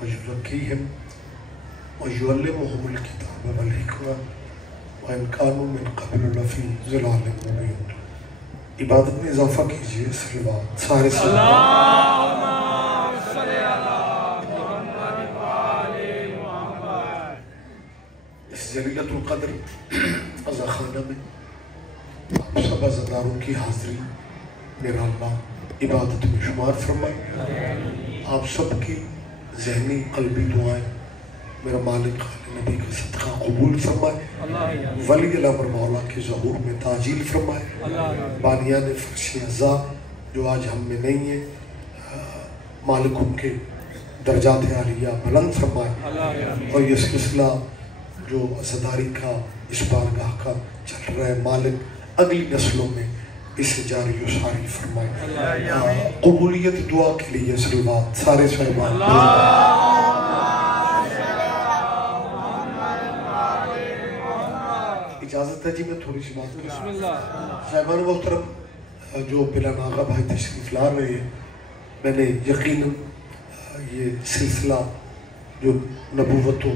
وَيُزَكِّيهِمْ وَيُعَلِّمُهُمُ الْكِتَابَ وَالْحِكْمَةَ وَإِنْ كَانُوا مِنْ قَبْلُ لَفِي ضَلَالٍ مُبِينٍ۔ عبادت میں اضافہ کیجئے صلوات سارے اللہم صلی علی محمد وآلِ محمد۔ اس جلیلۃ القدر عزا خانہ میں آپ سب عزاداروں کی حاضری میرا اللہ عبادت میں شمار فرمائے، آپ سب کی ذہنی قلبی دعائیں میرا مالک خالق نبی کا صدقہ قبول فرمائے، ولی الامر مولا کے ظہور میں تاجیل فرمائے، بانیان فرش عزا جو آج ہم میں نہیں ہیں مالک ان کے درجات عالیہ بلند فرمائے، اور یہ سلسلہ جو عزاداری کا اس بارگاہ کا چل رہا ہے مالک اگلی نسلوں میں اسے جاری و ساری فرمائے۔ قبولیت دعا کے لیے صلوات سارے صحبان اجازت ہے جی میں تھوڑی سی بات کروں۔ صاحبان محترم جو بلا ناغہ بھائی تشریف لا رہے ہیں، میں نے یقیناً یہ سلسلہ جو نبوت و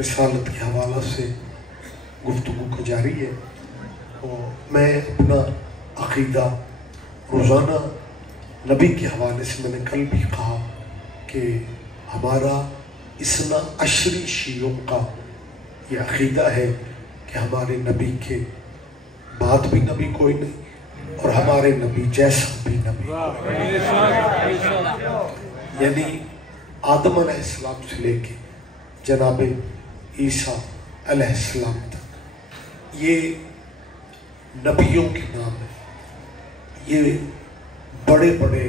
رسالت کے حوالہ سے گفتگو کا جاری ہے، اور میں اپنا عقیدہ روزانہ نبی کے حوالے سے میں نے کل بھی کہا کہ ہمارا اثنا عشری شیعوں کا یہ عقیدہ ہے کہ ہمارے نبی کے بعد بھی نبی کوئی نہیں اور ہمارے نبی جیسا بھی نبی کوئی نہیں، یعنی آدم علیہ السلام سے لے کے جناب عیسیٰ علیہ السلام تک یہ نبیوں کے نام ہے، یہ بڑے بڑے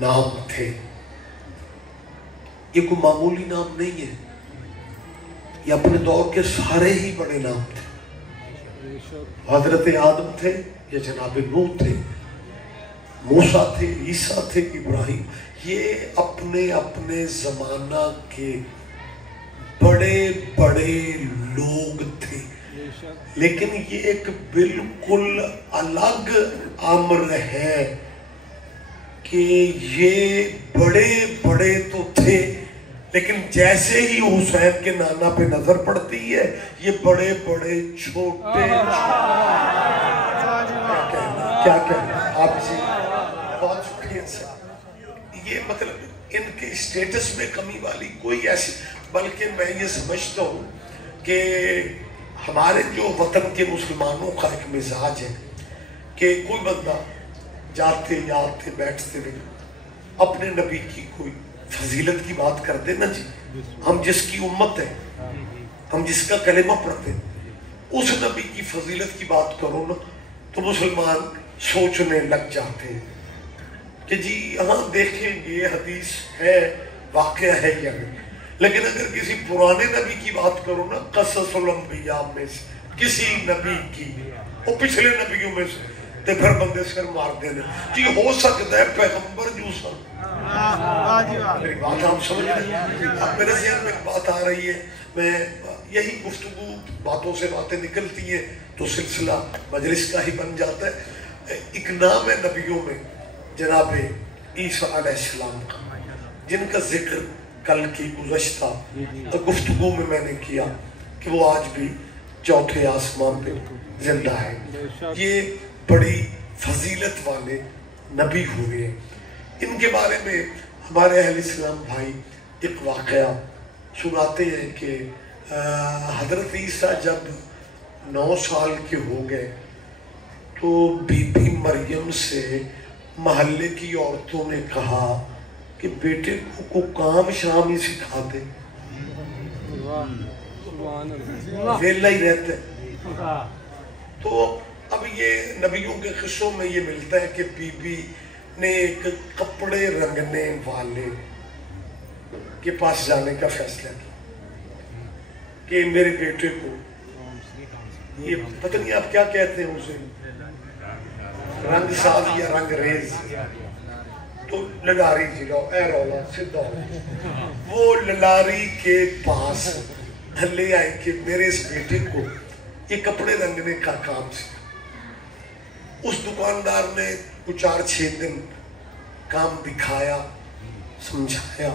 نام تھے، یہ کوئی معمولی نام نہیں ہے، یہ اپنے دور کے سارے ہی بڑے نام تھے۔ حضرت آدم تھے یا جناب نوح تھے، موسیٰ تھے، عیسیٰ تھے، ابراہیم، یہ اپنے اپنے زمانہ کے بڑے بڑے لوگ تھے، لیکن یہ ایک بالکل الگ امر ہے کہ یہ بڑے بڑے تو تھے، لیکن جیسے ہی حسین کے نانا پہ نظر پڑتی ہے یہ بڑے بڑے چھوٹے کیا کہنا آپ جی بہت شکریہ سر۔ یہ مطلب ان کے اسٹیٹس میں کمی والی کوئی ایسی، بلکہ میں یہ سمجھتا ہوں کہ ہمارے جو وطن کے مسلمانوں کا ایک مزاج ہے کہ کوئی بندہ جاتے آتے بیٹھتے نہیں اپنے نبی کی کوئی فضیلت کی بات کر دے نا جی، ہم جس کی امت ہے، ہم جس کا کلمہ پڑھتے ہیں، اس نبی کی فضیلت کی بات کرو نا تو مسلمان سوچنے لگ جاتے ہیں کہ جی ہاں دیکھیں گے حدیث ہے، واقعہ ہے یا نہیں، لیکن اگر کسی پرانے نبی کی بات کرو نا قصص الانبیاء میں سے کسی نبی کی، وہ پچھلے نبیوں میں سے، تو پھر بندے سر مار دینے جی ہو سکتا ہے پیغمبر جو سن میری بات ہم سمجھ رہے ہیں۔ اب میرے ذہن میں ایک بات آ رہی ہے، میں یہی گفتگو باتوں سے باتیں نکلتی ہیں تو سلسلہ مجلس کا ہی بن جاتا ہے۔ ایک نام ہے نبیوں میں جناب عیسیٰ علیہ السلام کا، جن کا ذکر کل کی گزشتہ گفتگو میں نے کیا کہ وہ آج بھی چوتھے آسمان پہ زندہ ہے، یہ بڑی فضیلت والے نبی ہوئے ہیں۔ ان کے بارے میں ہمارے اہل اسلام بھائی ایک واقعہ سناتے ہیں کہ حضرت عیسیٰ جب 9 سال کے ہو گئے تو بی بی مریم سے محلے کی عورتوں نے کہا کہ بیٹے کو کام شام ہی سکھا دے، ویلا ہی رہتا ہے۔ تو اب یہ نبیوں کے قصوں میں یہ ملتا ہے کہ بی بی نے ایک کپڑے رنگنے والے کے پاس جانے کا فیصلہ کیا کہ میرے بیٹے کو، یہ پتہ نہیں آپ کیا کہتے ہیں اسے، رنگ ساز یا رنگ ریز، تو للاری جی رہو اے رولا سدھا ہو، وہ للاری کے پاس لے آئے کہ میرے اس بیٹے کو یہ کپڑے رنگنے کا کام سکھا۔ اس دکاندار نے 4-6 دن کام دکھایا، سمجھایا،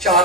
4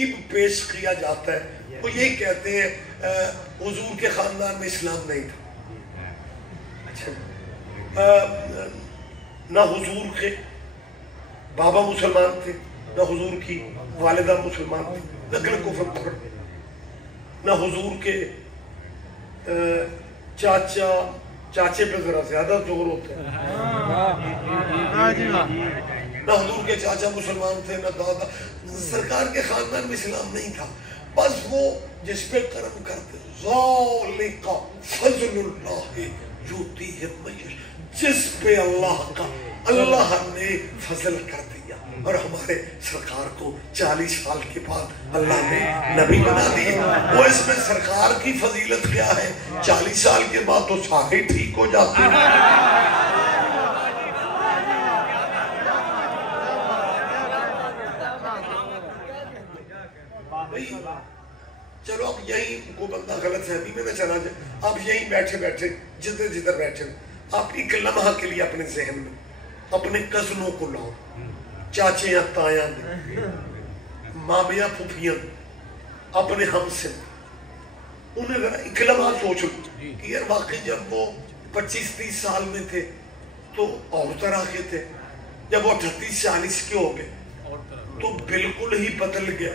ترکیب پیش کیا جاتا ہے وہ یہی کہتے ہیں حضور کے خاندان میں اسلام نہیں تھا. اچھا نہ حضور کے بابا مسلمان تھے نہ حضور کی والدہ مسلمان تھی نقل کفر پکڑ نہ حضور کے چاچے پہ ذرا زیادہ زور ہوتا ہے نہ حضور کے چاچا مسلمان تھے نہ دادا. سرکار کے خاندان میں اسلام نہیں تھا. بس وہ جس پہ کرم کرتے ذالک فضل اللہ یؤتیہ من یشاء, جس پہ اللہ نے فضل کر دیا. اور ہمارے سرکار کو 40 سال کے بعد اللہ نے نبی بنا دیا. وہ اس میں سرکار کی فضیلت کیا ہے؟ 40 سال کے بعد تو سارے ٹھیک ہو جاتے ہیں. چلو اب یہیں کو بندہ غلط فہمی میں نہ چلا جائے. آپ یہیں بیٹھے بیٹھے جدھر بیٹھے آپ ایک لمحہ کے لیے اپنے ذہن میں اپنے کزنوں کو لاؤ, چاچے یا تایاں نے, مامیاں پھوپھیاں, اپنے ہم سے انہیں ذرا ایک لمحہ سوچو کہ یار واقعی جب وہ 25-30 سال میں تھے تو اور طرح کے تھے, جب وہ 38-40 کے ہو گئے تو بالکل ہی بدل گیا.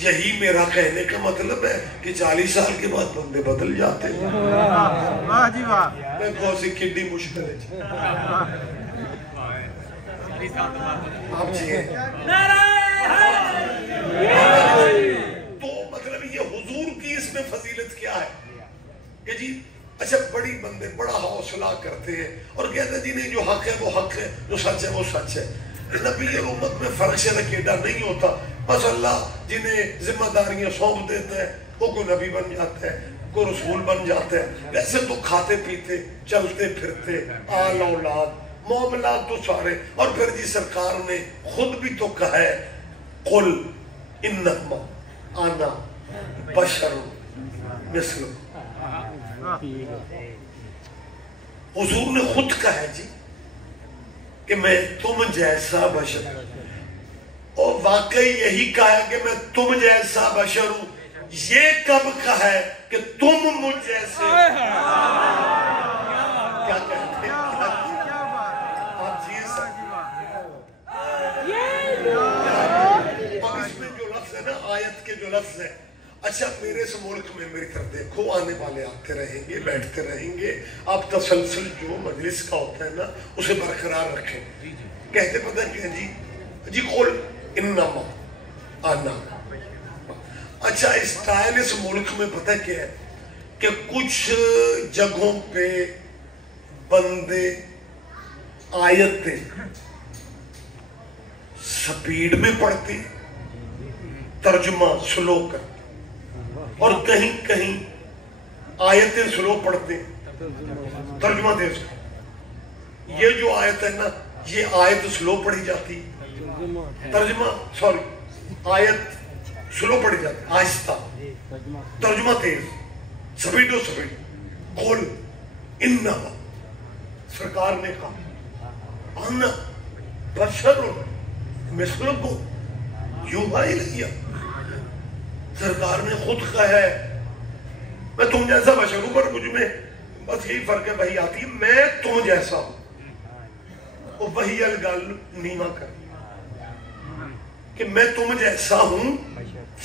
یہی میرا کہنے کا مطلب ہے کہ 40 سال کے بعد بندے بدل جاتے ہیں. میں کہوں سی کڈی مشکل ہے آپ جی ہیں. تو مطلب یہ حضور کی اس میں فضیلت کیا ہے کہ جی اچھا بڑی بندے بڑا حوصلہ کرتے ہیں اور کہتے ہیں جی نہیں جو حق ہے وہ حق ہے, جو سچ ہے وہ سچ ہے. نبی امت میں فرق سے رکیڈا نہیں ہوتا. بس اللہ جنہیں ذمہ داریاں سونپ دیتا ہے وہ کوئی نبی بن جاتا ہے, کوئی رسول بن جاتا ہے. ویسے تو کھاتے پیتے چلتے پھرتے آل اولاد معاملات تو سارے. اور پھر جی سرکار نے خود بھی تو کہا ہے قل انما انا بشر مثلکم. حضور نے خود کہا ہے جی کہ میں تم جیسا بشر ہوں, اور واقعی یہی کہا ہے کہ میں تم جیسا بشر ہوں. یہ کب کہا ہے کہ تم مجھ جیسے کیا کہتے ہیں آپ جی اور اس میں جو لفظ ہے نا آیت کے جو لفظ ہے, اچھا میرے اس ملک میں میری طرف دیکھو آنے والے آتے رہیں گے بیٹھتے رہیں گے. آپ تسلسل جو مجلس کا ہوتا ہے نا اسے برقرار رکھیں. کہتے پتہ کیا جی قل انما انا. اچھا اسٹائل اس ملک میں پتہ کیا ہے کہ کچھ جگہوں پہ بندے آیتیں سپیڈ میں پڑھتے ترجمہ سلو کر, اور کہیں کہیں آیتیں سلو پڑھتے ترجمہ تیز کر. یہ جو آیت ہے نا یہ آیت سلو پڑھی جاتی, ترجمہ آیت سلو پڑھی جاتی آہستہ, ترجمہ تیز, سپیڈ و سپیڈ. قل انما سرکار نے کہا انا بشر مثلکم یوحی الی. سرکار نے خود کہا ہے میں تم جیسا بشر ہوں, پر مجھ میں بس یہی فرق ہے وہی آتی ہے میں تم جیسا ہوں. وہ وہی الگل نیما کر کہ میں تم جیسا ہوں,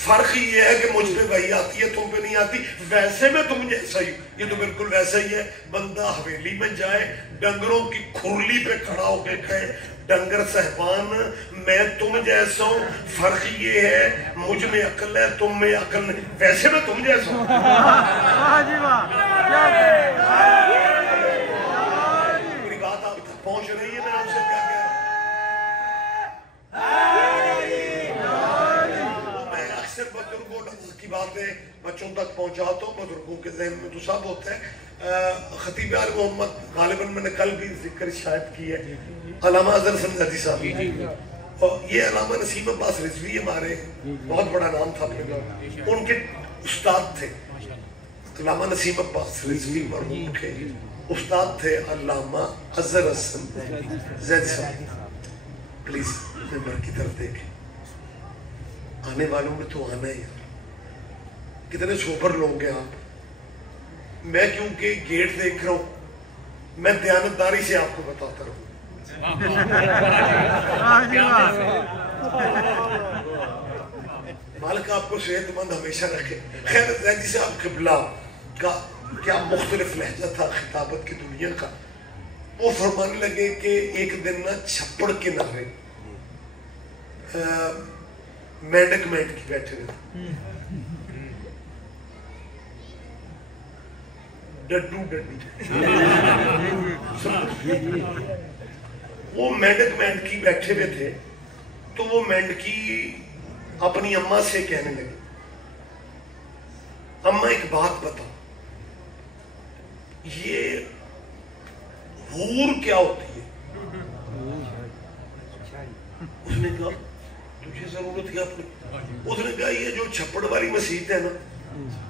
فرق یہ ہے کہ مجھ پہ وہی آتی ہے تم پہ نہیں آتی. ویسے میں تم جیسا ہی ہوں. یہ تو بالکل ویسا ہی ہے بندہ حویلی میں جائے ڈنگروں کی کھرلی پہ کھڑا ہو کے کہے ڈنگر صاحبان میں تم جیسا ہوں, فرق یہ ہے مجھ میں عقل ہے تم میں عقل نہیں. ویسے میں تم جیسا ہوں. میری بات آپ تک پہنچ رہی ہے, میں آپ سے کیا کہہ رہا ہوں. میں اکثر بزرگوں کی باتیں بچوں تک پہنچاتا ہوں, بزرگوں کے ذہن میں تو سب ہوتا ہے. خطیب آل محمد غالباً میں نے کل بھی ذکر شاید کی ہے علامہ اظہر سنجادی صاحب, اور یہ علامہ نسیم عباس رضوی ہمارے بہت بڑا نام تھا اپنے دور. ان کے استاد تھے علامہ نسیم عباس رضوی, مرحوم کے استاد تھے علامہ اظہر حسن زید صاحب. پلیز ممبر کی طرف دیکھیں. آنے والوں میں تو آنا ہے. کتنے سوپر لوگ ہیں آپ. میں کیونکہ گیٹ دیکھ رہا ہوں میں دیانتداری سے آپ کو بتاتا رہوں. مالک آپ کو صحت مند ہمیشہ رکھے. خیر زیدی صاحب قبلہ کا کیا مختلف لہجہ تھا خطابت کی دنیا کا. وہ فرمانے لگے کہ ایک دن نہ چھپڑ کے نعرے مینڈک مینڈ کی بیٹھے ہوئے ڈڈو ڈڈی وہ مینڈک مینڈ کی بیٹھے ہوئے تھے. تو وہ مینڈکی اپنی اماں سے کہنے لگے اماں ایک بات بتاؤ یہ حور کیا ہوتی ہے؟ اس نے کہا تجھے ضرورت ہے اپنے. اس نے کہا یہ جو چھپڑ والی مسجد ہے نا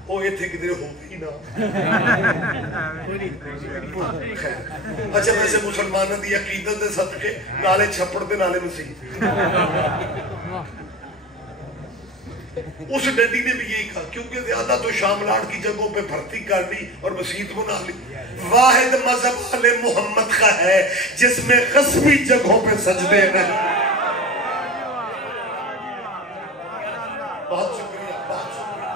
وہ یہ تھے کدھر ہو گئی نا. اچھا ویسے مسلمانوں دی عقیدت دے صدقے نالے چھپڑ دے نالے مسیح. اس ڈنڈی نے بھی یہی کہا کیونکہ زیادہ تو شاملاٹ کی جگہوں پہ بھرتی کر لی اور مسجد بنا لی. واحد مذہب آل محمد کا ہے جس میں غصبی جگہوں پہ سجدے نہیں. بہت شکریہ بہت شکریہ.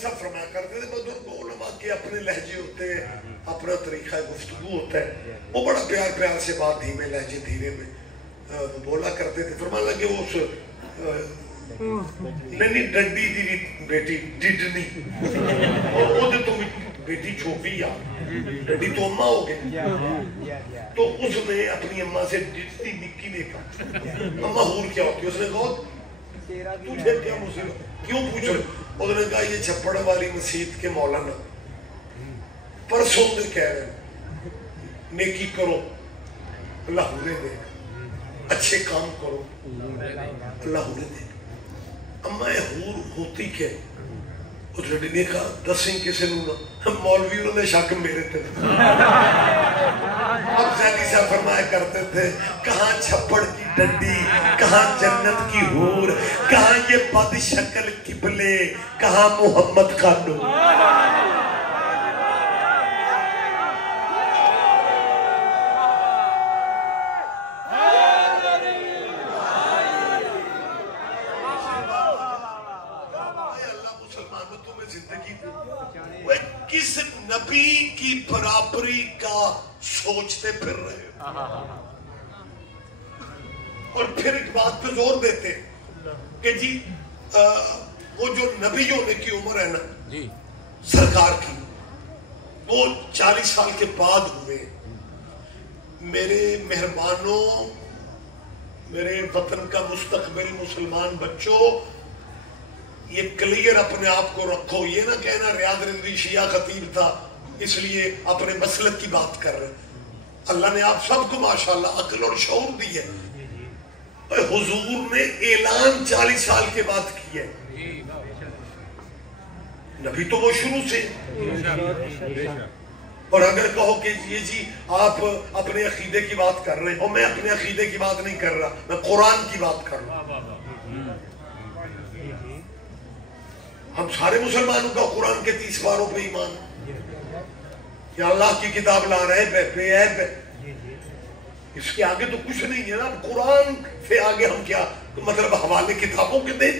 سب فرمایا کرتے تھے بزرگ علماء کے اپنے لہجے ہوتے ہیں اپنا طریقہ گفتگو ہوتا ہے. وہ بڑا پیار پیار سے بات دھیمے لہجے دھیرے میں بولا کرتے تھے. فرمانے لگے وہ نہیں ڈنڈی دی بیٹی ڈڈنی وہ تو بیٹی چھوٹی یا ڈنڈی تو اماں ہو گئی. تو اس نے اپنی اماں سے ڈڈنی نکی نے کہا اماں حور کیا ہوتی ہے؟ اس نے کہا تجھے کیا مصیبت کیوں پوچھ رہے؟ اس نے کہا یہ چھپڑ والی مسجد کے مولانا پرسوں سے کہہ رہے ہیں نیکی کرو اللہ انہیں دے گا, اچھے کام کرو اللہ انہیں دے گا. اما حور ہوتی کہ اس لڑی نے کہا دسیں کسے نو مولوی انہوں نے شک میرے تھے. اب زیادی صاحب فرمایا کرتے تھے کہاں چھپڑ کی ڈنڈی, کہاں جنت کی حور, کہاں یہ بد شکل قبلے, کہاں محمد کا نور. کس نبی کی برابری کا سوچتے پھر رہے ہو, اور پھر ایک بات پہ زور دیتے کہ جی وہ جو نبی ہونے کی عمر ہے نا سرکار کی وہ 40 سال کے بعد ہوئے. میرے مہربانوں, میرے وطن کا مستقبل مسلمان بچوں, یہ کلیئر اپنے آپ کو رکھو. یہ نہ کہنا ریاض رضوی شیعہ خطیب تھا اس لیے اپنے مسلک کی بات کر رہے. اللہ نے آپ سب کو ماشاءاللہ عقل اور شعور دی ہے. حضور نے اعلان 40 سال کے بعد کیا ہے, نبی تو وہ شروع سے. اور اگر کہو کہ یہ جی آپ اپنے عقیدے کی بات کر رہے ہو, میں اپنے عقیدے کی بات نہیں کر رہا, میں قرآن کی بات کر رہا ہوں. ہم سارے مسلمانوں کا قرآن کے 30 پاروں پہ ایمان یا اللہ کی کتاب لا رہے بے عیب ہے, اس کے آگے تو کچھ نہیں ہے نا. قرآن سے آگے ہم کیا مطلب حوالے کتابوں کے دیں.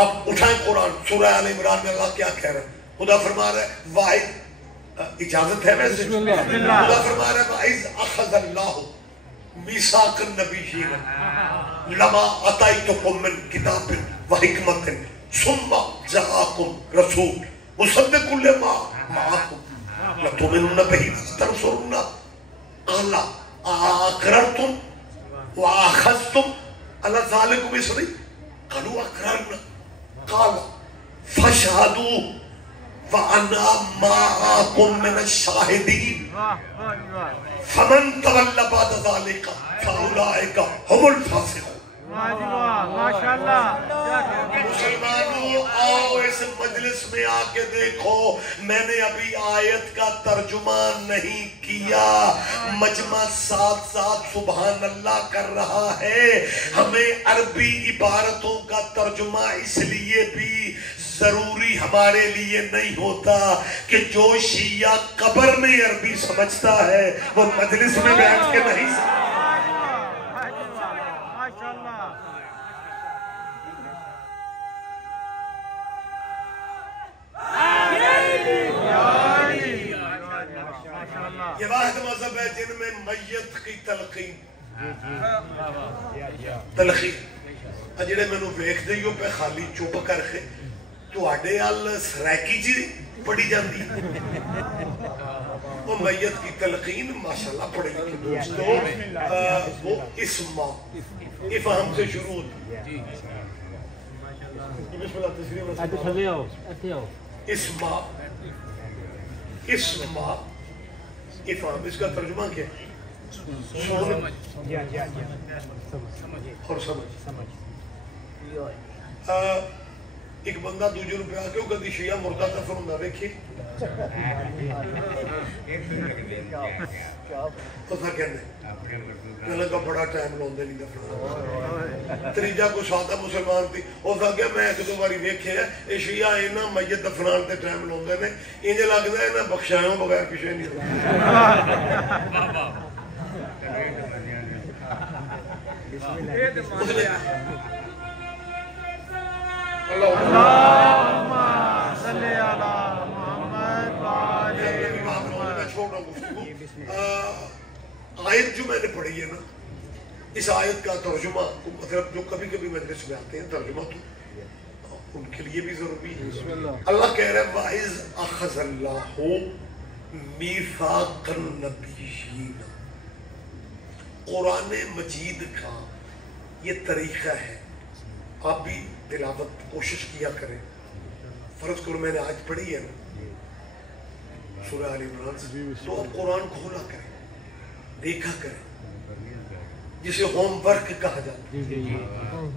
آپ اٹھائیں قرآن سورہ آل عمران میں اللہ کیا کہہ رہا ہے. خدا فرما رہا ہے واحد اجازت ہے ویسے خدا فرما رہا ہے وَإِذْ أَخَذَ اللَّهُ مِيثَاقَ النَّبِيِّينَ لَمَا آتَيْتُكُم مِّن كِتَابٍ وَحِكْمَةٍ ثُمَّ جَاءَكُمْ رَسُولٌ مُصَدِّقٌ لِمَا مَعَكُمْ لَتُؤْمِنُنَّ بِهِ وَلَتَنصُرُنَّهُ قَالَ أَأَقْرَرْتُمْ وَأَخَذْتُمْ عَلَى ذَلِكُمْ إِصْرِي قَالُوا أَقْرَرْنَا قَالَ فَاشْهَدُوا وَأَنَا مَعَكُمْ مِنَ الشَّاهِدِينَ فَمَنْ تَوَلَّ بَعْدَ ذَلِكَ فَأُولَئِكَ هُمُ الْفَاسِقُونَ. مسلمانوں آؤ اس مجلس مجلس میں آ کے دیکھو، میں نے ابھی آیت کا ترجمہ نہیں کیا، مجمع ساتھ ساتھ سبحان اللہ کر رہا ہے۔ ہمیں عربی عبارتوں کا ترجمہ اس لیے بھی ضروری ہمارے لیے نہیں ہوتا کہ جو شیعہ قبر میں عربی سمجھتا ہے وہ مجلس میں بیٹھ کے نہیں سمجھتا۔ یہ واحد مذہب ہے جن میں میت کی تلقین جڑے مینوں ویکھ دے ہو پہ خالی چپ کر کے تواڈے ال سرائکی جی پڑھی جاندی وہ میت کی تلقین ماشاءاللہ پڑھے لکھے دوستو وہ اسما افہام سے شروع ہوتی ہے۔ بسم اللہ تصریح اسما اسما افہام، اس کا ترجمہ کیا ہے؟ اور سمجھ۔ ایک بندہ دوجے نوں پہ آ کے کدی شیعہ مردہ دفن ہوندا ویکھی کتھا کہندے لگا بڑا ٹائم لاؤندے نہیں دفن۔ تریجا کوئی سادہ مسلمان تھی اس آگیا میں ایک دو باری ویکھے ہے یہ شیعہ اینا میت دفنان تے ٹائم لاؤندے نے انج لگدا ہے نا بخشایوں بغیر پیچھے نہیں اللہم صلی علی محمد آیت جو میں نے پڑھی ہے نا، اس آیت کا ترجمہ مطلب جو کبھی کبھی مجلس میں آتے ہیں ترجمہ تو ان کے لیے بھی ضروری ہے۔ اللہ کہہ رہا ہے وَإِذْ أَخَذَ اللَّهُ مِيثَاقَ النَّبِيِّينَ۔ قرآن مجید کا یہ طریقہ ہے، آپ بھی تلاوت کوشش کیا کریں۔ فرض کرو میں نے آج پڑھی ہے نا سورہ آل عمران سے، تو آپ قرآن کھولا کریں، دیکھا کریں، جسے ہوم ورک کہا جاتا ہے۔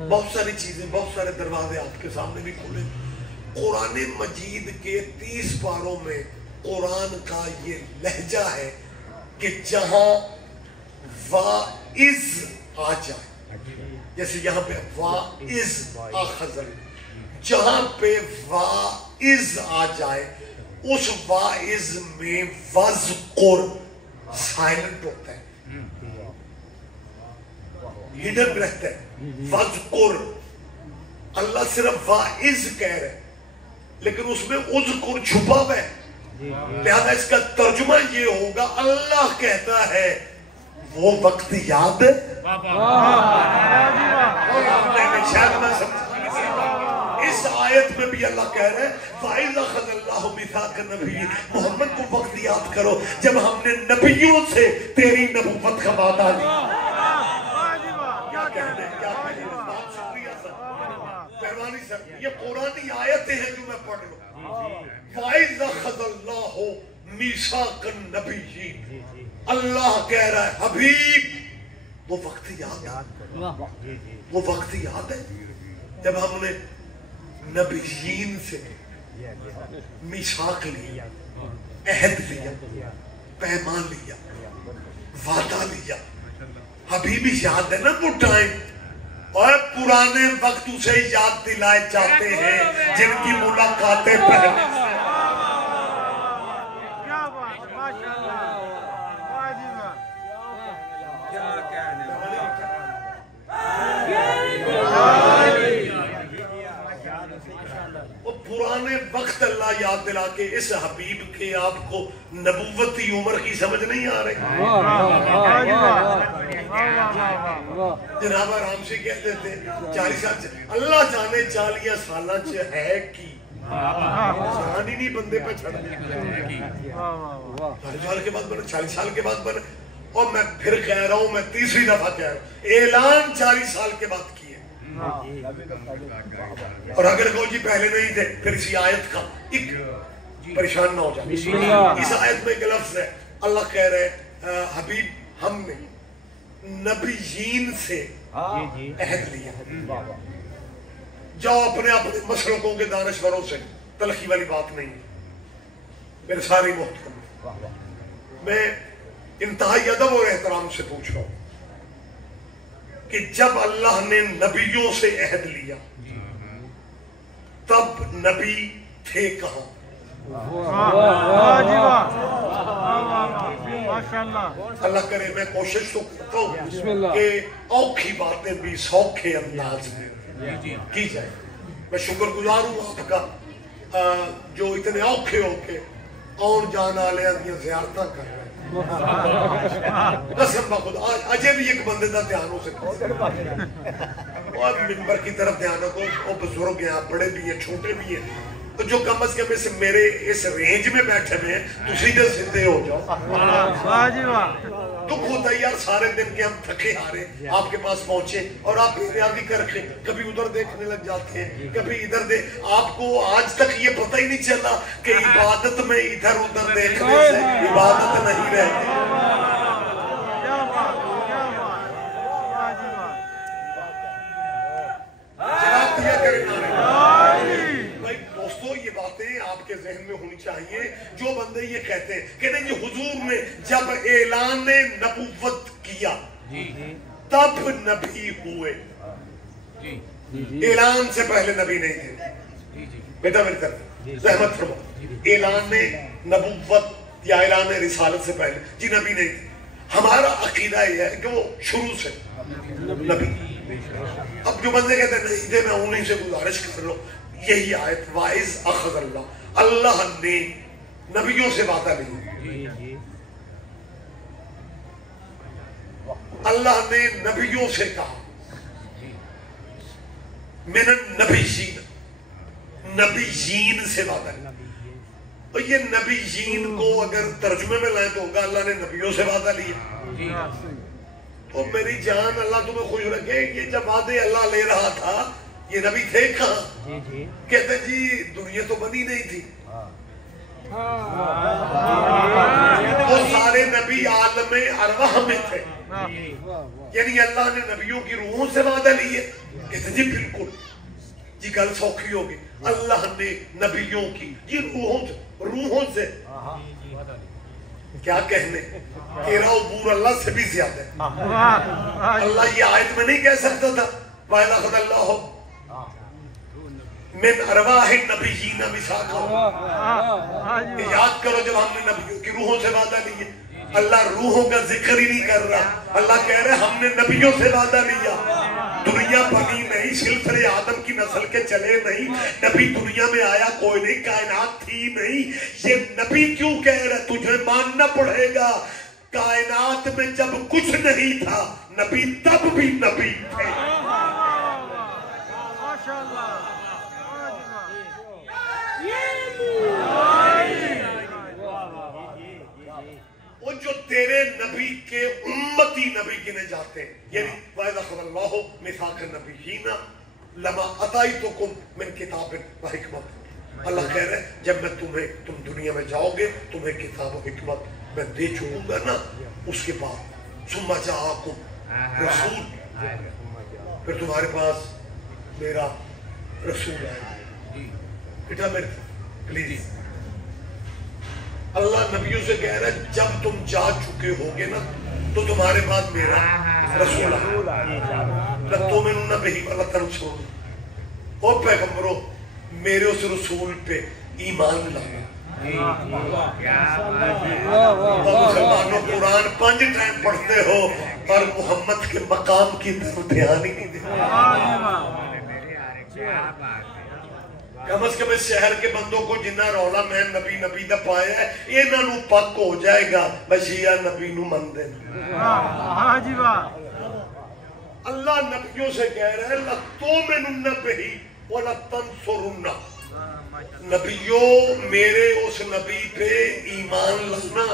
بہت ساری چیزیں، بہت سارے دروازے آپ کے سامنے بھی کھولے۔ قرآن مجید کے 30 پاروں میں قرآن کا یہ لہجہ ہے کہ جہاں واعظ آ جائے، جیسے یہاں پہ واعظ آخذل، جہاں پہ واعظ آ جائے اس واعظ میں وذکر سائلنٹ ہوتا ہے، ہڈن رہتا ہے۔ وذکر اللہ صرف واعظ کہہ رہے ہیں لیکن اس میں اذکر چھپا ہوا ہے، لہذا اس کا ترجمہ یہ ہوگا اللہ کہتا ہے وہ وقت یاد ہے۔ اس آیت میں بھی اللہ کہہ رہے ہیں فَإِذَا أَخَذَ اللَّهُ مِيثَاقَ النَّبِيِّينَ، محمد کو وقت یاد کرو جب ہم نے نبیوں سے تیری نبوت کا وعدہ لیا۔ کیا کہنے بات شکریہ سر، مہربانی سر، یہ قرآنی آیتیں ہیں جو میں پڑھ رہا ہوں۔ فَإِذَا أَخَذَ اللَّهُ مِيثَاقَ النَّبِيِّينَ، اللہ کہہ رہا ہے حبیب وہ وقت یاد ہے، وہ وقت یاد ہے جب ہم نے نبیین سے میثاق لیا، عہد لیا، پیمان لیا، وعدہ لیا۔ حبیبی یاد ہے نا وہ ٹائم، اور پرانے وقت اسے یاد دلائے جاتے ہیں جن کی ملاقاتیں پہلے سے۔ پرانے وقت اللہ یاد دلا کے اس حبیب کے آپ کو نبوتی عمر کی سمجھ نہیں آ رہی۔ جناب آرام سے کہتے تھے 40 سال اللہ جانے 40 سالہ چ ہے کی جان ہی نہیں بندے پہ چھڑ گیا۔ 40 سال کے بعد بنے، 40 سال کے بعد بنے، اور میں پھر کہہ رہا ہوں، میں تیسری دفعہ کہہ رہا ہوں، اعلان 40 سال کے بعد کیے۔ اور اگر کہو جی پہلے نہیں تھے، پھر اسی آیت کا ایک پریشان نہ ہو جائے۔ اس آیت میں ایک لفظ ہے، اللہ کہہ رہے حبیب ہم نے نبیین سے عہد لیا، جاؤ اپنے اپنے مسلکوں کے دانشوروں سے تلخی والی بات نہیں ہے میرے سارے محترم، میں انتہائی ادب اور احترام سے پوچھ رہا ہوں کہ جب اللہ نے نبیوں سے عہد لیا تب نبی تھے کہاں؟ اللہ کرے میں کوشش تو کرتا ہوں کہ اوکھی باتیں بھی سوکھے انداز میں کی جائے. میں شکر گزار ہوں آپ کا جو اتنے اوکھے ہو کے اور جان آلے دیا زیارتاں کر رہے ہیں. قسم بخدا اجے بھی ایک بندے دا دھیان ہو سکتا ہے اور منبر کی طرف دھیان رکھو. وہ بزرگ ہیں، آپ بڑے بھی ہیں، چھوٹے بھی ہیں، تو جو کم از کم میرے اس رینج میں بیٹھے ہوئے ہیں تو سیدھے سیدھے ہو جاؤ. دکھ ہوتا ہے یار سارے دن کے ہم تھکے ہارے آپ کے پاس پہنچے اور آپ ریاضی کر کے کبھی ادھر دیکھنے لگ جاتے ہیں کبھی ادھر آپ کو آج تک یہ پتہ ہی نہیں چلا کہ عبادت میں ادھر ادھر دیکھنے سے عبادت نہیں رہتی. جواب دیا کریں دوستو، یہ باتیں آپ کے ذہن میں ہونی چاہیے. جو بندے یہ کہتے ہیں کہ نہیں یہ حضور نے جب اعلان نبوت کیا تب نبی ہوئے، اعلان سے پہلے نبی نہیں تھے. بیٹا میری طرف زحمت فرماؤ، اعلان نبوت یا اعلان رسالت سے پہلے جی نبی نہیں تھے. ہمارا عقیدہ یہ ہے کہ وہ شروع سے نبی. اب جو بندے کہتے ہیں نہیں تھے، میں انہیں سے گزارش کر رہا ہوں، یہی آیت وائز اخذ اللہ، اللہ نے نبیوں سے وعدہ لیا. اللہ نے نبیوں سے کہا من النبیین، نبیین سے وعدہ لیا. اور یہ نبیین کو اگر ترجمے میں لائیں تو ہوگا اللہ نے نبیوں سے وعدہ لیا. تو میری جان اللہ تمہیں خوش رکھے، یہ جب وعدے اللہ لے رہا تھا یہ نبی تھے کہاں؟ کہتے جی دنیا تو بنی نہیں تھی. وہ سارے نبی عالم ارواح میں تھے، یعنی اللہ نے نبیوں کی روحوں سے وعدہ لیے. کہتے جی بالکل جی گل سوکھی ہوگی، اللہ نے نبیوں کی جی روحوں سے کیا کہنے، تیرا عبور اللہ سے بھی زیادہ ہے. اللہ یہ آیت میں نہیں کہہ سکتا تھا وَإِذْ أَخَذَ اللَّهُ من ارواح النبیین میثاقا؟ یاد کرو جب ہم نے نبیوں کی روحوں سے وعدہ لیے. اللہ روحوں کا ذکر ہی نہیں کر رہا، اللہ کہہ رہے ہم نے نبیوں سے وعدہ لیا. دنیا بنی نہیں، سلسلے آدم کی نسل کے چلے نہیں، نبی دنیا میں آیا کوئی نہیں، کائنات تھی نہیں. یہ نبی کیوں کہہ رہے؟ تجھے ماننا پڑے گا کائنات میں جب کچھ نہیں تھا نبی تب بھی نبی تھے. وہ جو تیرے نبی کے امتی نبی گنے جاتے ہیں، یعنی وَإِذْ أَخَذَ اللَّهُ مِيثَاقَ النَّبِيِّينَ لَمَا آتَيْتُكُم مِّن كِتَابٍ وَحِكْمَةٍ. اللہ کہہ رہے ہیں جب میں تم دنیا میں جاؤ گے تمہیں کتاب و حکمت میں دے چکوں گا نا، اس کے بعد ثُمَّ جَاءَكُمْ رسول، پھر تمہارے پاس میرا رسول آئے. بیٹا میرے پلیز اللہ نبیوں سے کہہ رہا ہے جب تم جا چکے ہوگے نا تو تمہارے بعد میرا رسول آئے. لَتُؤْمِنُنَّ بِهِ وَلَتَنْصُرُنَّهُ. او پیغمبروں میرے اس رسول پہ ایمان لانا. اور مسلمانوں قرآن 5 ٹائم پڑھتے ہو اور محمد کے مقام کی طرف دھیان ہی نہیں دیتے. کم از کم اس شہر کے بندوں کو جنہ رولا میں نبی نبی دا پایا ہے انہاں نو پک ہو جائے گا بشیہ نبی نو من دینا. اللہ نبیوں سے کہہ رہے ہیں لَتُؤْمِنُنَّ بِهِ وَلَتَنْصُرُنَّهُ. نبیوں میرے اس نبی پہ ایمان لانا.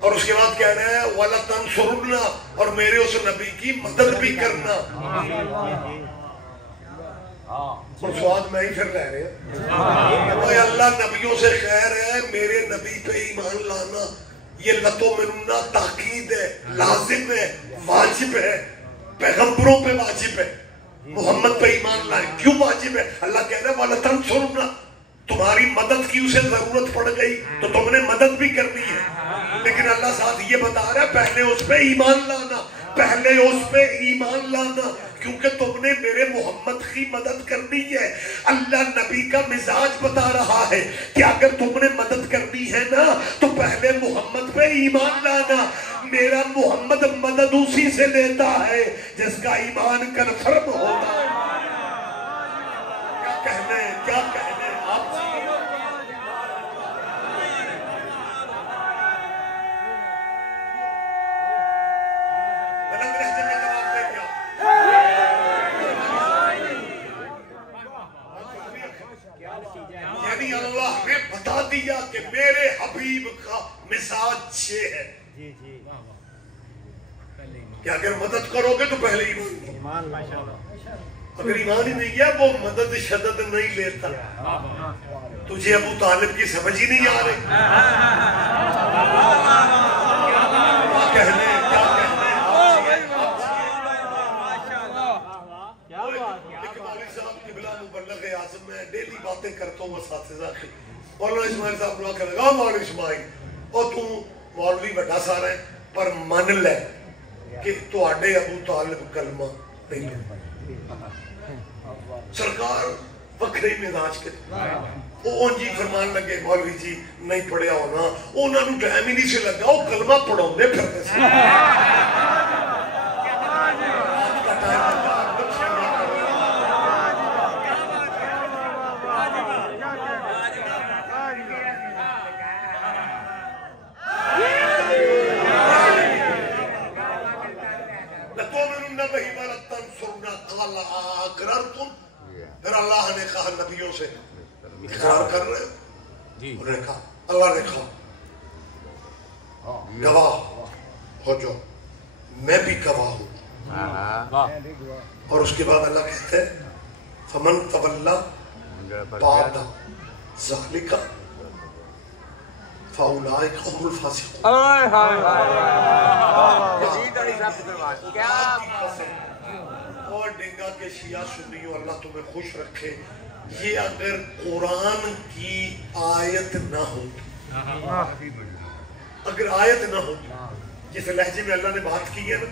اور اس کے بعد کہہ رہے ہیں وَلَتَنْصُرُنَّهُ، اور میرے اس نبی کی مدد بھی کرنا. اور سواد میں ہی پھر رہ رہے ہیں. اللہ نبیوں سے خیر ہے میرے نبی پہ ایمان لانا. یہ لَتُؤْمِنُنَّ تاکید ہے، لازم ہے، واجب ہے، پیغمبروں پہ واجب ہے. محمد پہ ایمان لائیں. کیوں واجب ہے؟ اللہ کہہ رہے ہیں وَلَتَنْصُرُنَّهُ، تمہاری مدد کی اسے ضرورت پڑ گئی تو تم نے مدد بھی کرنی ہے، لیکن اللہ ساتھ یہ بتا رہا ہے پہلے اس پہ ایمان لانا، پہلے اس پہ ایمان لانا، کیونکہ تم نے میرے محمد کی مدد کرنی ہے۔ اللہ نبی کا مزاج بتا رہا ہے کہ اگر تم نے مدد کرنی ہے نا تو پہلے محمد پہ ایمان لانا۔ میرا محمد مدد اسی سے لیتا ہے جس کا ایمان کنفرم ہوتا ہے۔ کیا کہنے آپ بلند لہجے میں جواب دے دیا۔ یعنی اللہ نے بتا دیا کہ میرے حبیب کا مزاج یہ ہے کہ اگر مدد کرو گے تو پہلے ایمان، اگر ایمان ہی نہیں ہے وہ مدد شدت نہیں لیتا۔ تجھے ابو طالب کی سمجھ ہی نہیں آ رہی۔ کیا کہنے ایک مولوی صاحب کی بلا مبلغ اعظم میں ڈیلی باتیں کرتا ہوں اساتذہ کی۔ مولانا اسماعیل صاحب بلا کر لگا مولوی اسماعیل اور تو مولوی بڑا سارا ہے پر مان لے کہ تو آڈے ابو طالب کلمہ نہیں لے۔ سرکار وکھرے مزاج کے وہ جی فرمان لگے مولوی جی نہیں پڑھیا ہونا، انہوں نے ٹائم ہی نہیں سے لگا، وہ کلمہ پڑھاؤں دے پھرتے سے پھر اللہ نے کہا نبیوں سے اقرار کر رہے ہیں، انہوں نے کہا اللہ نے کہا گواہ ہو جو میں بھی گواہ ہوں، اور اس کے بعد اللہ کہتے ہیں فمن تولا بعد ذالک فاولئک هم الفاسقون۔ اور ڈنگا کے شیعہ سنیوں اللہ تمہیں خوش رکھے، یہ اگر قرآن کی آیت نہ ہو، اگر آیت نہ ہو جس لہجے میں اللہ نے بات کی ہے نا،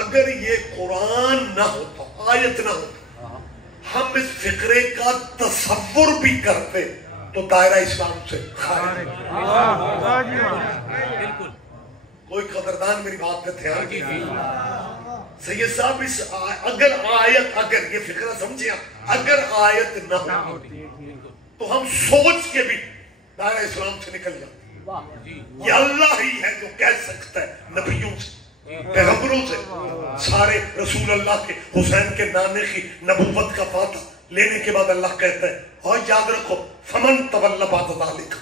اگر یہ قرآن نہ ہوتا، آیت نہ ہوتا، ہم اس فقرے کا تصور بھی کرتے تو دائرہ اسلام سے خارج۔ کوئی قدردان میری بات پہ دھیان کیجیے۔ سید صاحب اس اگر آیت، اگر یہ فقرہ سمجھے، اگر آیت نہ ہو تو ہم سوچ کے بھی دائرہ اسلام سے نکل جاتے۔ یہ اللہ ہی ہے جو کہہ سکتا ہے نبیوں سے، پیغمبروں سے، سارے رسول اللہ کے حسین کے نانے کی نبوت کا فاتح لینے کے بعد اللہ کہتا ہے اور یاد رکھو فمن تولا بعد ذالک،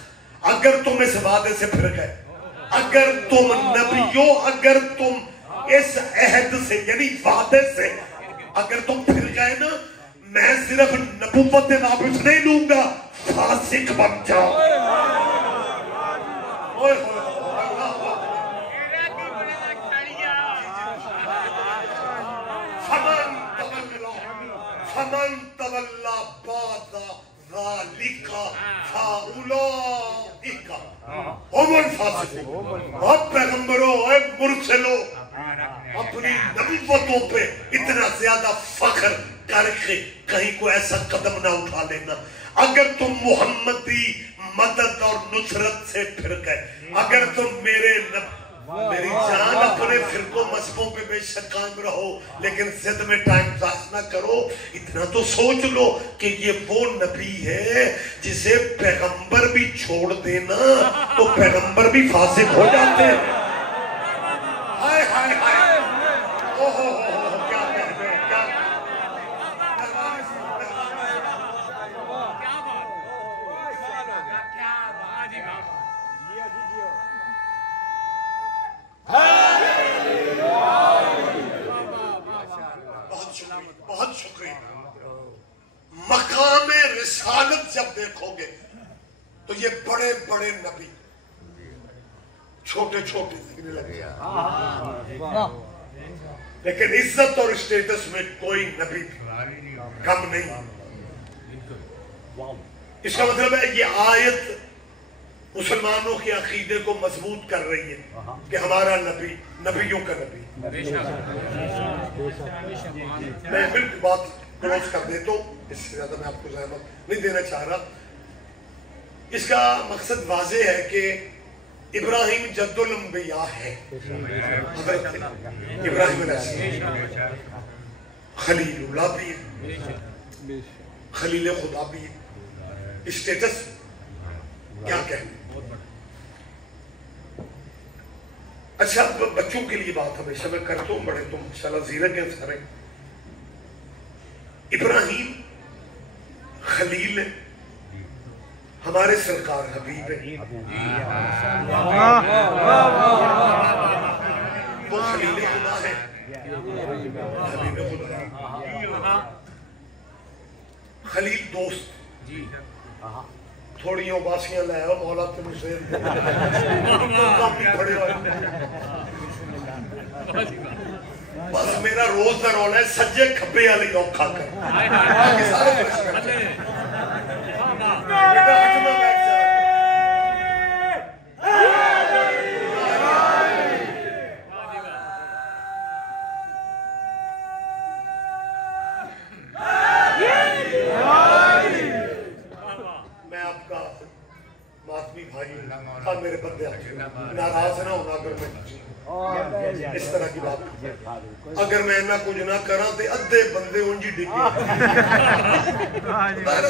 اگر تم اس وعدے سے پھر گئے، اگر تم نبیوں، اگر تم اس عہد سے یعنی وعدے سے اگر تم پھر گئے نا، میں صرف نبوت واپس نہیں لوں گا، فاسق بن جاؤ۔ فمن تولا بعد ذالک فاولئک هم الفاسقون۔ اور پیغمبروں اور مرسلوں اپنی نبوتوں پہ اتنا زیادہ فخر کر کے کہیں کو ایسا قدم نہ اٹھا لینا۔ اگر تم محمدی مدد اور نصرت سے پھر گئے، اگر تم میری جان اپنے فرقوں مذہبوں پہ بے شک قائم رہو، لیکن ضد میں ٹائم ضائع نہ کرو، اتنا تو سوچ لو کہ یہ وہ نبی ہے جسے پیغمبر بھی چھوڑ دینا تو پیغمبر بھی فاسق ہو جاتے ہیں۔ ہائے ہائے ہائے، کیا کہتے ہیں، کیا بہت شکریہ۔ مقام رسالت جب دیکھو گے تو یہ بڑے بڑے نبی چھوٹے چھوٹے دکھنے لگے، لیکن عزت اور اسٹیٹس میں کوئی نبی کم نہیں۔ اس کا مطلب ہے یہ آیت مسلمانوں کے عقیدے کو مضبوط کر رہی ہے کہ ہمارا نبی نبیوں کا نبی. میں بالکل بات کلوز کر دیتا ہوں، اس سے زیادہ میں آپ کو زحمت نہیں دینا چاہ رہا. اس کا مقصد واضح ہے کہ ابراہیم جد الانبیاء ہے. حضرت ابراہیم علیہ السلام خلیل اللہ بھی ہے، خلیل خدا بھی ہے. اسٹیٹس کیا کہنے. اچھا بچوں کے لیے بات ہمیشہ میں کرتا ہوں، بڑے تو ماشاءاللہ زیرک ہیں سارے. ابراہیم خلیل ہے، ہمارے سرکار حبیب ہے. وہ خلیل خدا ہے، حبیب خدا ہے. خلیل دوست تھوڑی اباسیاں لے آؤ مولا تم سے کام نہیں کھڑے ہوئے. بس میرا روز کا رولا ہے سجے کھبے والی اوکھا کر. باقی سارے فرش کرتے ہیں. بیٹا ہٹنا بیٹھ جا. ماتمی بھائی ہاں میرے بندے ناراض نہ ہونا اگر میں اس طرح کی بات اگر میں نہ کچھ نہ کرا تو ادھے بندے انجی ڈگے.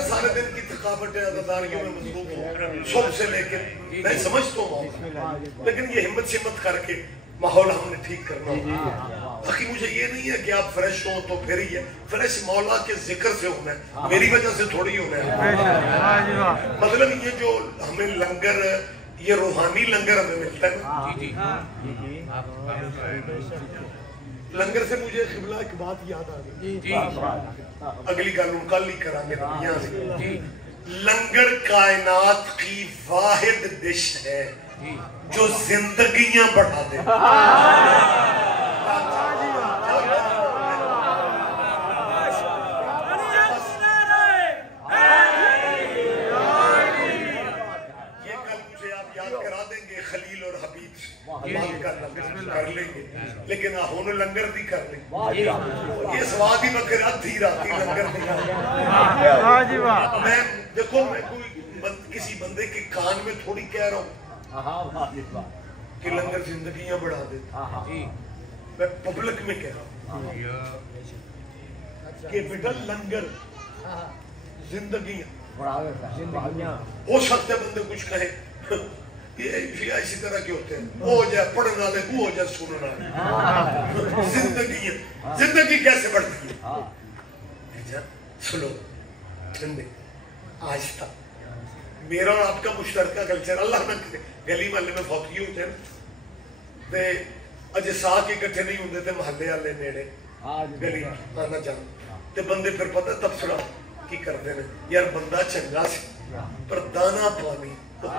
سارے دن کی تھکاوٹ ہے، عزاداریوں میں مصروف ہوں صبح سے لے کے. میں سمجھتا ہوں لیکن یہ ہمت شمت کر کے ماحول ہم نے ٹھیک کرنا ہوگا. باقی مجھے یہ نہیں ہے کہ آپ فریش ہوں تو پھر ہی ہے. فریش مولا کے ذکر سے ہونا ہے، میری وجہ سے تھوڑی ہونا ہے. مطلب یہ جو ہمیں لنگر، یہ روحانی لنگر ہمیں ملتا ہے نا. لنگر سے مجھے قبلہ ایک بات یاد آ گئی. اگلی گل کل ہی کریں گے. لنگر کائنات کی واحد ڈش ہے جو زندگیاں بڑھا دے. یہ کل مجھے آپ یاد کرا دیں گے خلیل اور حبیب کر لیں گے، لیکن آہون لنگر بھی کر لیں گے. یہ سواد ہی بکر ادھی راتی لنگر بھی کر لیں. میں دیکھو میں کوئی کسی بندے کے کان میں تھوڑی کہہ رہا ہوں کہ لنگر زندگیاں بڑھا دے. میں پبلک میں کہہ رہا ہوں کہ بیٹا لنگر زندگیاں. ہو سکتا ہے بندے کچھ کہیں یہ اسی طرح کے ہوتے ہیں، وہ ہو جائے پڑھنا لے، وہ ہو جائے سننا لے. زندگیاں، زندگی کیسے بڑھتی ہے؟ سلو ٹھنڈے آہستہ. میرا اور آپ کا مشترکہ کلچر اللہ نہ کرے گلی محلے میں فوتگی ہوتے ہیں تے اجے ساکھ اکٹھے نہیں ہوندے تے محلے والے نیڑے گلی آنا جانا تے بندے پھر پتہ تبصرہ کی کرتے ہیں یار بندہ چنگا سی پر دانا پانی. اس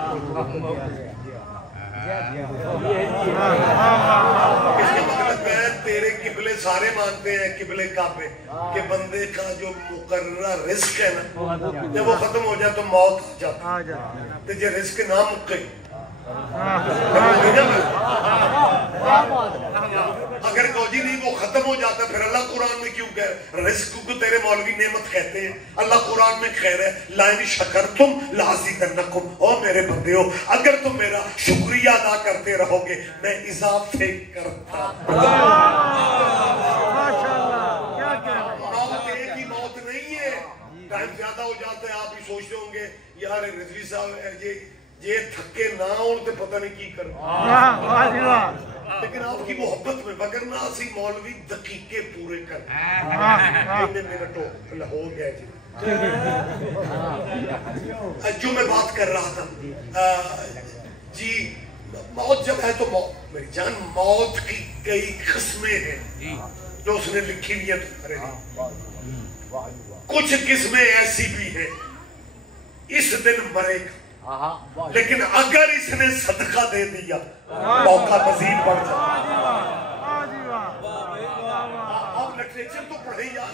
کا مطلب ہے تیرے قبلے سارے مانتے ہیں قبلے کعبے کہ بندے کا جو مقررہ رزق ہے نا جب وہ ختم ہو جائے تو موت آ جاتی. تو جو رزق نہ مکے اگر کوجی نہیں وہ ختم ہو جاتا پھر اللہ قرآن میں کیوں کہہ رزق کو تیرے مولوی نعمت کہتے ہیں. اللہ قرآن میں خیر ہے لَإِنْ شَكَرْتُمْ لَأَزِيدَنَّكُمْ. او میرے بندے ہو اگر تم میرا شکریہ ادا کرتے رہو گے میں اضافے کرتا. موت ایک ہی موت نہیں ہے. ٹائم زیادہ ہو جاتا ہے آپ ہی سوچتے ہوں گے یار رضوی صاحب یہ تھکے نہ ہوں تو پتہ نہیں کی کر. لیکن آپ کی محبت میں وگرنہ اسی مولوی دقیقے پورے کر. منٹ ہو گیا جو میں بات کر رہا تھا جی موت جب ہے تو موت میری جان موت کی کئی قسمیں ہیں جو اس نے لکھی ہوئی ہیں تمہارے لیے. کچھ قسمیں ایسی بھی ہیں اس دن مرے گا لیکن اگر اس نے صدقہ دے دیا موقع مزید بڑھ جائے. آپ لٹریچر تو پڑھیں یار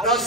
10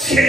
6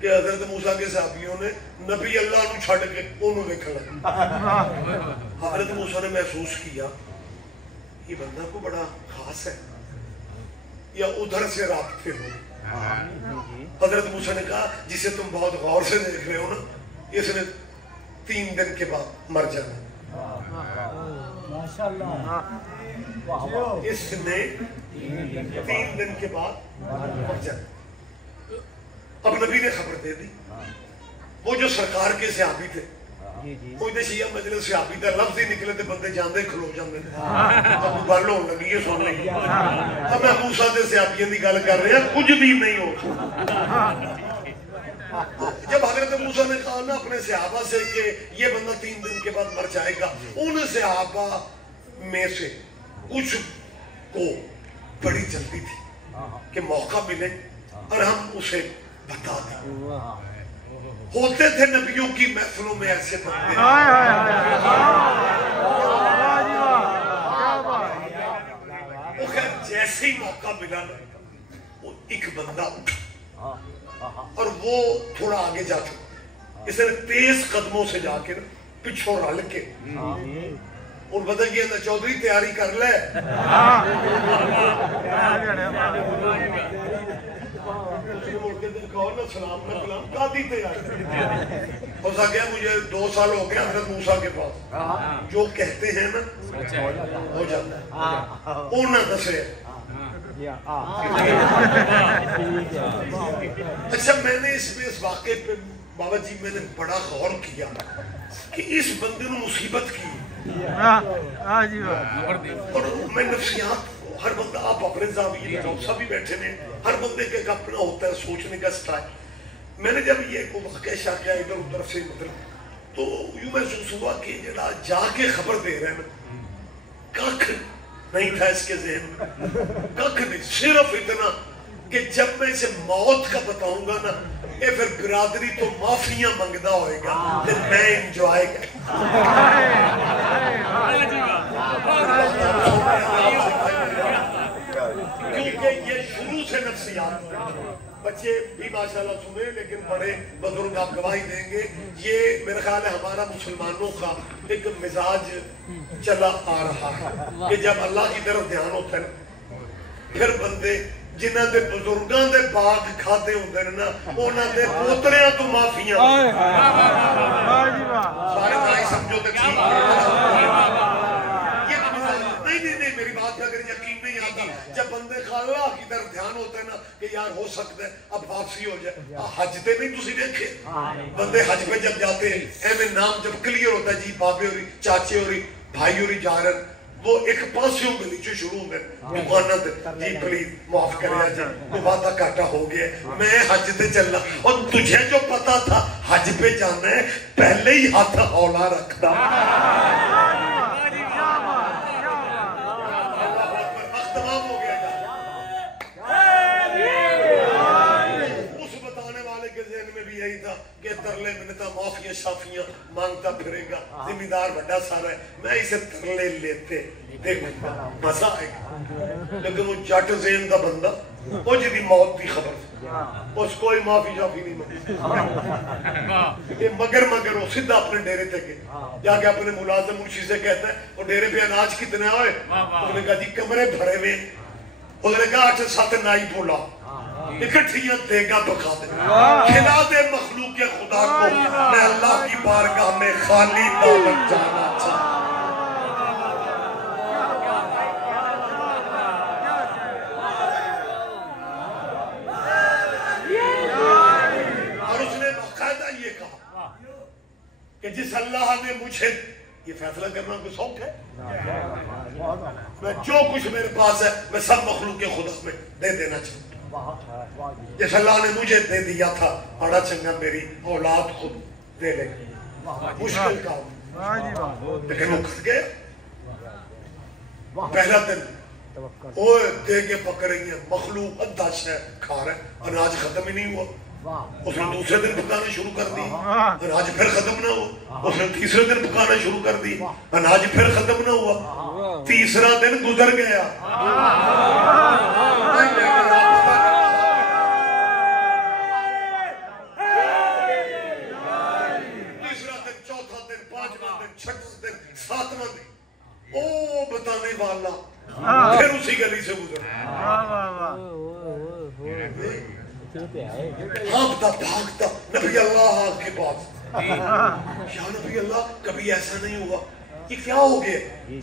کہ حضرت موسیٰ کے صحابیوں نے نبی اللہ نو چھڑ کے انہوں نے کھلا. حضرت موسیٰ نے محسوس کیا یہ بندہ کو بڑا خاص ہے یا ادھر سے رابطے ہو. حضرت موسیٰ نے کہا جسے تم بہت غور سے دیکھ رہے ہو نا اس نے 3 دن کے بعد مر جانا. اس نے 3 دن کے بعد مر جانا. اب نبی نے خبر دے دی. وہ جو سرکار کے صحابی تھے کوئی دے شیعہ مجلس صحابی تھا لفظ ہی نکلے تھے بندے جاندے کھلو جاندے تھے. اب گل ہون لگی ہے سن لگی. اب میں موسیٰ دے صحابیوں کی گل کر رہے ہیں کچھ بھی نہیں ہو. جب حضرت موسیٰ نے کہا نا اپنے صحابہ سے کہ یہ بندہ 3 دن کے بعد مر جائے گا ان صحابہ میں سے کچھ کو بڑی جلدی تھی کہ موقع ملے اور ہم اسے بتا دیں. ہوتے تھے نبیوں کی محفلوں میں ایسے بندے. وہ خیر جیسے ہی موقع ملا نا وہ ایک بندہ اٹھا اور وہ تھوڑا آگے جا چکا. اس نے تیز قدموں سے جا کے پچھوں رل کے اور بتا گیا نا چودھری تیاری کر لے. سلام نہ کلام قاضی تیاری. ہو سکیا مجھے 2 سال ہو گیا حضرت موسیٰ کے پاس جو کہتے ہیں نا ہو جاتا ہے. انہوں نے دسے اچھا میں نے اس واقعے پہ بابا جی میں نے بڑا غور کیا کہ اس بندے نے مصیبت کی. اور میں نفسیات ہر بندہ آپ اپنے زاویے سبھی بیٹھے ہیں ہر بندے کے اپنا ہوتا ہے سوچنے کا سٹائل. میں نے جب یہ واقعہ شاقہ ادھر ادھر سے مطلب تو یوں محسوس ہوا کہ جڑا جا کے خبر دے رہے ہیں کخ نہیں تھا اس کے ذہن میں. کخ نہیں صرف اتنا کہ جب میں اسے موت کا بتاؤں گا نا یہ پھر برادری تو معافیاں منگدا ہوئے گا تو میں انجوائے گا. کیونکہ یہ شروع سے نفسیات بچے بھی ماشاءاللہ سنے لیکن بڑے بزرگ آپ گواہی دیں گے یہ میرا خیال ہے ہمارا مسلمانوں کا ایک مزاج چلا آ رہا ہے کہ جب اللہ کی طرف دھیان ہوتا ہے پھر بندے جنہ دے بزرگاں دے باغ کھاتے ہوندے نا انہاں دے پوتریاں تو معافیاں. سارے نہ سمجھو تے ٹھیک نہیں میری بات پہ اگر یقین نہیں آتا جب بندے کا اللہ کی طرف دھیان ہوتا ہے نا کہ یار ہو سکتا ہے اب واپسی ہو جائے. حج تے نہیں تسی دیکھے بندے حج پہ جب جاتے ہیں ایم نام جب کلیئر ہوتا ہے جی بابے ہوری چاچے ہوری بھائی ہوری جا رہے ہیں وہ ایک پاسیوں گلی چو شروع ہوندے دکانہ دے جی پلیز معاف کریا جی تو وعدہ کاٹا ہو گیا میں حج تے چلنا اور تجھے جو پتا تھا حج پہ جانا ہے پہلے ہی ہاتھ اولا رکھتا. کہ ترلے منتا معافیاں شافیاں مانگتا پھرے گا زمیندار بڑا سارا ہے میں اسے ترلے لیتے دیکھوں گا مزہ آئے گا. لیکن وہ جٹ ذہن دا بندہ وہ جدی موت دی خبر اس کوئی معافی شافی نہیں مانگی مگر وہ سدھا اپنے ڈیرے تھے گئے جا کے اپنے ملازم منشی سے کہتا ہے وہ ڈیرے پہ اناج کتنے آئے اس نے کہا جی کمرے بھرے ہوئے. اس نے کہا 8-7 نائی بولا اکٹھیاں دیگا پکا دے کھلا دے مخلوق خدا کو میں اللہ کی بارگاہ میں خالی دولت جانا چاہتا. اور اس نے باقاعدہ یہ کہا کہ جس اللہ نے مجھے یہ فیصلہ کرنا کوئی شوق ہے میں جو کچھ میرے پاس ہے میں سب مخلوق خدا میں دے دینا چاہتا ہوں. جس اللہ نے مجھے دے دیا تھا بڑا چنگا میری اولاد خود دے لے مشکل کام لیکن وہ کھٹ گیا. پہلا دن وہ دے کے پک رہی ہیں مخلوق ادھا شے کھا رہے اناج ختم ہی نہیں ہوا. اس نے دوسرے دن پکانا شروع کر دی اناج پھر ختم نہ ہوا. اس نے تیسرے دن پکانا شروع کر دی اناج پھر ختم نہ ہوا. تیسرا دن گزر گیا. چھٹے دن 7واں دن او بتانے والا پھر اسی گلی سے گزر بھاگتا بھاگتا نبی اللہ کے پاس، یا نبی اللہ کبھی ایسا نہیں ہوا، یہ کیا ہو گیا؟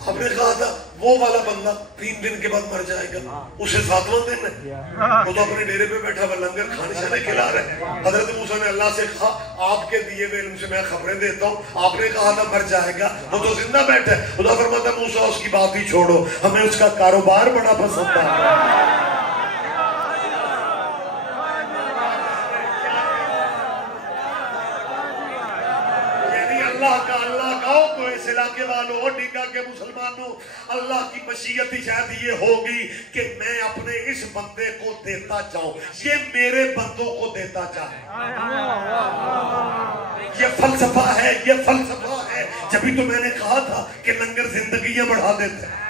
ہم نے کہا تھا وہ والا بندہ 3 دن کے بعد مر جائے گا، اسے 7واں دن ہے، وہ تو اپنے ڈیرے پہ بیٹھا ہوا لنگر کھانے شانے کھلا رہے۔ حضرت موسیٰ نے اللہ سے کہا آپ کے دیے ہوئے علم سے میں خبریں دیتا ہوں، آپ نے کہا تھا مر جائے گا، وہ تو زندہ بیٹھا ہے۔ خدا فرماتا ہے موسیٰ اس کی بات ہی چھوڑو، ہمیں اس کا کاروبار بڑا پسند ہے۔ اللہ کہو تو اس علاقے والوں ڈیگا کے مسلمانوں، اللہ کی مشیت شاید یہ ہوگی کہ میں اپنے اس بندے کو دیتا جاؤں، یہ میرے بندوں کو دیتا جائے۔ یہ فلسفہ ہے، یہ فلسفہ ہے، جبھی تو میں نے کہا تھا کہ لنگر زندگیاں بڑھا دیتے ہیں۔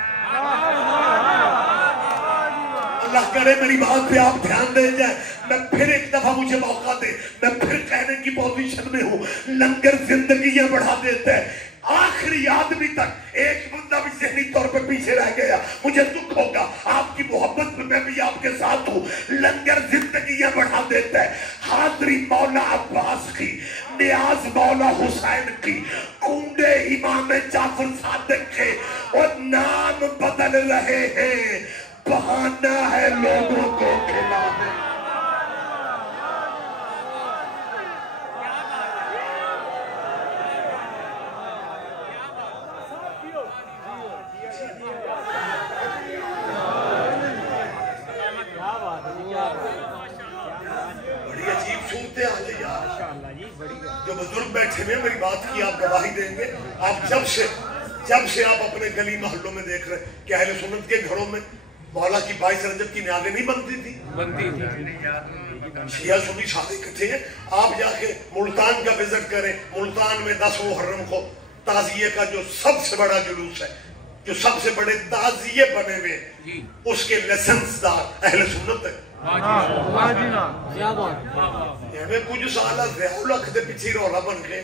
اللہ کرے میری بات پہ آپ دھیان دے جائیں، میں پھر ایک دفعہ مجھے موقع دے، میں پھر کہنے کی پوزیشن میں ہوں، لنگر زندگیاں بڑھا دیتا ہے۔ آخری آدمی تک ایک بندہ بھی ذہنی طور پر پیچھے رہ گیا، مجھے دکھ ہوگا، آپ کی محبت میں میں بھی آپ کے ساتھ ہوں۔ لنگر زندگیاں بڑھا دیتا ہے۔ حاضری مولا عباس کی، نیاز مولا حسین کی، کنڈے امام جعفر صادق کے، اور نام بدل رہے ہیں، بہانہ ہے لوگوں کو کھلانے۔ بڑی عجیب صورتیں آ گئی یار، جو بزرگ بیٹھے ہوئے میری بات کی آپ گواہی دیں گے۔ آپ جب سے آپ اپنے گلی محلوں میں دیکھ رہے کہ اہل سنت کے گھروں میں مولا کی 22 رجب کی نیازیں نہیں بنتی تھی، شیعہ سنی سارے اکٹھے ہیں۔ آپ جا کے ملتان کا وزٹ کریں، ملتان میں 10 محرم کو تعزیے کا جو سب سے بڑا جلوس ہے، جو سب سے بڑے تعزیے بنے ہوئے، اس کے لیسنس دار اہل سنت ہے۔ ہمیں کچھ سالہ ضیاء الحق دے پیچھے رولا بن کے